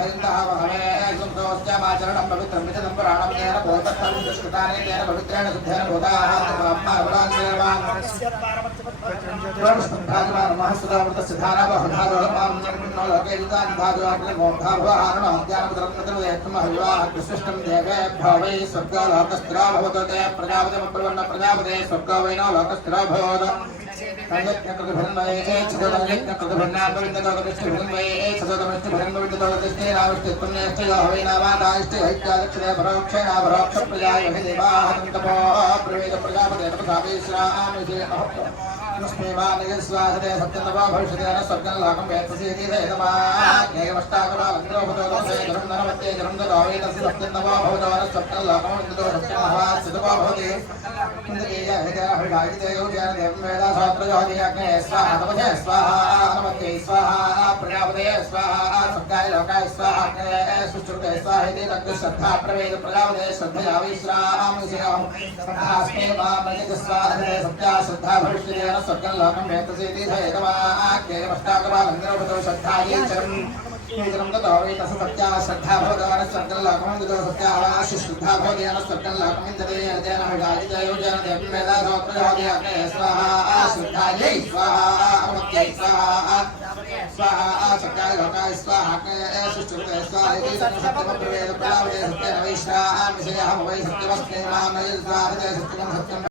i don't have शौचावाचरणं पवित्रमिदं प्राणमेन भौतत्वं दुष्कृतानेकेन पवित्रेण शुद्धेन भूताः धारावृतसिद्धारावहुधारोपामुखोलोकेन्द्रान्धाजुराकृतमोद्धाभवारणहत्यामृतरत्नतनुदेहत्महविवाहकृष्टं देवेभ्यो वै स्वर्गलोकस्त्रो मातास्ते हैत्यादक्षिणे भरोक्षेण भरोक्षप्रजायभि देवाः तन्तपो ब्रवीत प्रजापते तपसामीश्रामिति स्मेवानिस्वासते सत्यन्तपा भविष्यते न स्वर्गल्लोकं वेत्ससीति हेतमास्ताकपालन्द्रोपतोपते धरं ददावेतस्य सत्यन्तपा भवतो न स्वर्गल्लोकं विन्दतो सत्यमः सितपा भवति। स्वाहा स्वाहा प्रजापते स्वाहा स्वर्गाय लोकाय स्वाहाग्ने सुश्रुते स्वाहिति तत्तु श्रद्धा प्रवेद प्रजावदे श्रद्धया विश्रामि शिरं तथास्मे मा मयित स्वाहते सत्या, श्रद्धा भविष्येन स्वर्गं, लोकं नेतसीति धैतवाक्ये अष्टाकपालन्द्रोपतो श्रद्धायै चरम् ेतरं ततो वेतस सत्या, श्रद्धा, भवदान, स्वर्गं, लोकं, ततो सत्या वाशि श्रद्धा, भवदेन, स्वर्गं, लोकं विन्दते येन हृदायि जयो जनते वेदा सोत्रयोगे अग्ने स्वाहा श्रद्धायै स्वाहा। स्वाहा सकाय भकाय स्वाहा अग्नये सुष्टुते स्वाहा इति सत्यमप्रवेद प्रलाभे सत्यवैश्रामिषयः वै सत्यमस्ते मामये स्वाहते सत्यं सत्यम्